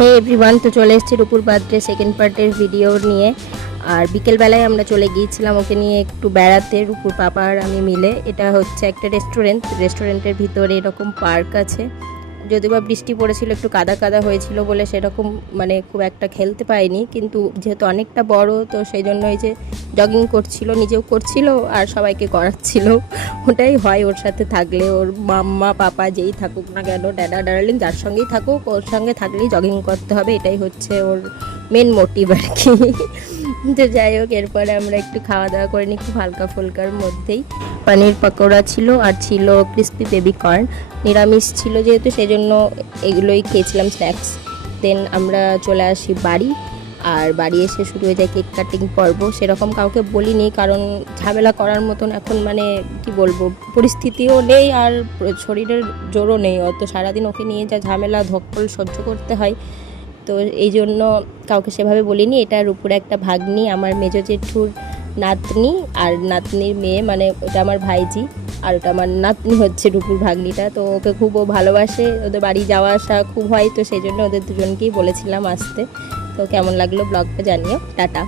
হে everyone, তো চলে এসেছি রূপুর বার্থডে সেকেন্ড পার্টের ভিডিও নিয়ে। আর বিকেলবেলায় আমরা চলে গিয়েছিলাম ওকে নিয়ে একটু বেড়াতে, রূপুর পাপা আর আমি মিলে। এটা হচ্ছে একটা রেস্টুরেন্টের ভিতরে এরকম পার্ক আছে। যদিও বা বৃষ্টি পড়েছিল, একটু কাদা কাদা হয়েছিল বলে সেরকম মানে খুব একটা খেলতে পাইনি, কিন্তু যেহেতু অনেকটা বড় তো সেই জন্য এই যে জগিং করছিল, নিজেও করছিল আর সবাইকে করাচ্ছিল। ওটাই হয় ওর সাথে থাকলে, ওর মাম্মা পাপা যেই থাকুক না কেন, ড্যাডা ডার্লিং যার সঙ্গেই থাকুক, ওর সঙ্গে থাকলেই জগিং করতে হবে, এটাই হচ্ছে ওর মেন মোটিভ আর কি। তো যাই হোক, এরপরে আমরা একটু খাওয়া দাওয়া করে নিই খুব হালকা ফুলকার মধ্যেই। পনির পকোড়া ছিল আর ছিল ক্রিস্পি বেবি কর্ন। নিরামিষ ছিল যেহেতু সেই জন্য এগুলোই খেয়েছিলাম স্ন্যাক্স। দেন আমরা চলে আসি বাড়ি, আর বাড়ি এসে শুরু হয়ে যায় কেক কাটিং পর্ব। সেরকম কাউকে বলিনি, কারণ ঝামেলা করার মতন এখন মানে কি বলবো, পরিস্থিতিও নেই আর শরীরের জোরও নেই অত, সারাদিন ওকে নিয়ে যা ঝামেলা ধকল সহ্য করতে হয়, তো এই জন্য কাউকে সেভাবে বলিনি। এটার উপরে একটা ভাগ্নি, আমার মেজো জেঠুর নাতনি আর নাতনির মেয়ে, মানে ওটা আমার ভাইজি আর ওটা আমার নাতনি হচ্ছে রূপুর ভাগ্নিটা। তো ওকে খুব ও ভালোবাসে, ওদের বাড়ি যাওয়া আসা খুব হয়, তো সেই জন্য ওদের দুজনকেই বলেছিলাম আসতে। তো কেমন লাগলো ব্লগটা জানিও, টাটা।